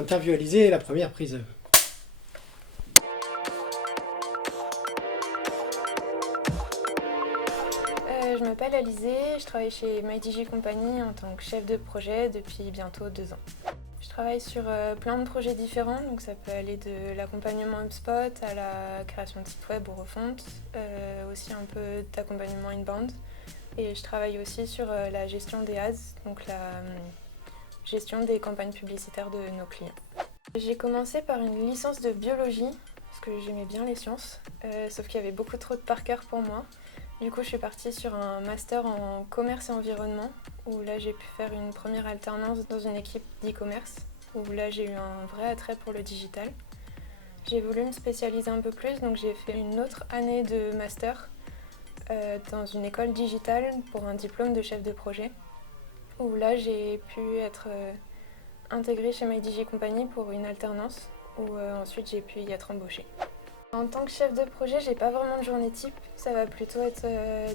Interview Alizée, la première prise. Je m'appelle Alizée, je travaille chez MyDigi Company en tant que chef de projet depuis bientôt 2 ans. Je travaille sur plein de projets différents, donc ça peut aller de l'accompagnement HubSpot à la création de sites web ou refonte, aussi un peu d'accompagnement inbound. Et je travaille aussi sur la gestion des ads, donc la gestion des campagnes publicitaires de nos clients. J'ai commencé par une licence de biologie, parce que j'aimais bien les sciences, sauf qu'il y avait beaucoup trop de par cœur pour moi. Du coup, je suis partie sur un master en commerce et environnement, où là j'ai pu faire une première alternance dans une équipe d'e-commerce, où là j'ai eu un vrai attrait pour le digital. J'ai voulu me spécialiser un peu plus, donc j'ai fait une autre année de master dans une école digitale pour un diplôme de chef de projet, où là j'ai pu être intégrée chez MyDigi Company pour une alternance, où ensuite j'ai pu y être embauchée. En tant que chef de projet, j'ai pas vraiment de journée type, ça va plutôt être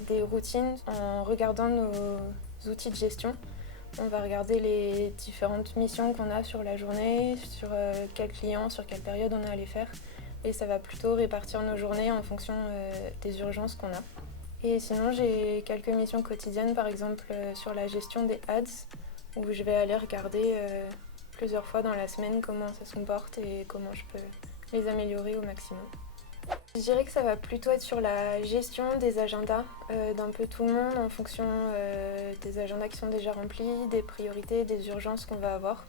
des routines en regardant nos outils de gestion. On va regarder les différentes missions qu'on a sur la journée, sur quel client, sur quelle période on a à les faire. Et ça va plutôt répartir nos journées en fonction des urgences qu'on a. Et sinon, j'ai quelques missions quotidiennes, par exemple sur la gestion des ads, où je vais aller regarder plusieurs fois dans la semaine comment ça se comporte et comment je peux les améliorer au maximum. Je dirais que ça va plutôt être sur la gestion des agendas d'un peu tout le monde en fonction des agendas qui sont déjà remplis, des priorités, des urgences qu'on va avoir.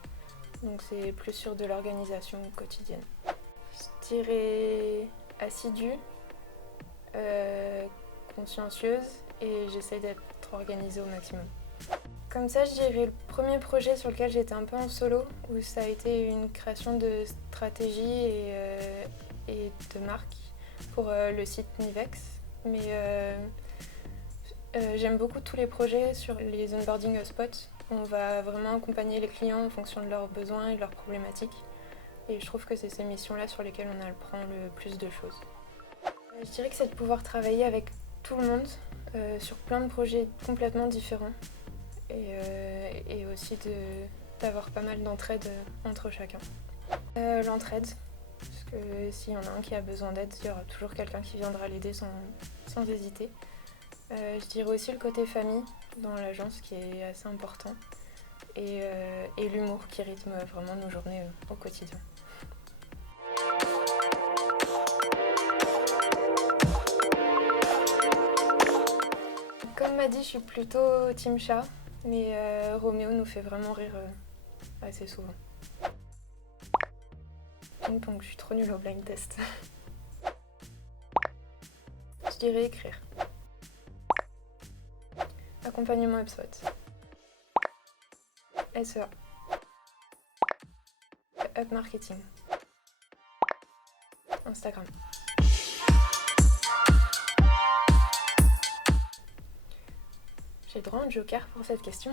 Donc c'est plus sur de l'organisation quotidienne. Je dirais assidue, consciencieuse et j'essaye d'être organisée au maximum. Comme ça, je dirais le premier projet sur lequel j'étais un peu en solo, où ça a été une création de stratégie et de marque pour le site Nivex. Mais j'aime beaucoup tous les projets sur les onboarding HubSpot. On va vraiment accompagner les clients en fonction de leurs besoins et de leurs problématiques. Et je trouve que c'est ces missions-là sur lesquelles on apprend le plus de choses. Je dirais que c'est de pouvoir travailler avec tout le monde sur plein de projets complètement différents. Et aussi d'avoir pas mal d'entraide entre chacun. L'entraide, parce que s'il y en a un qui a besoin d'aide, il y aura toujours quelqu'un qui viendra l'aider sans hésiter. Je dirais aussi le côté famille dans l'agence qui est assez important et l'humour qui rythme vraiment nos journées au quotidien. Comme m'a dit, je suis plutôt team chat, mais Roméo nous fait vraiment rire assez souvent. Donc je suis trop nulle au blind test. Je dirais écrire. Accompagnement HubSpot. SEA. Up marketing. Instagram. J'ai droit à un joker pour cette question.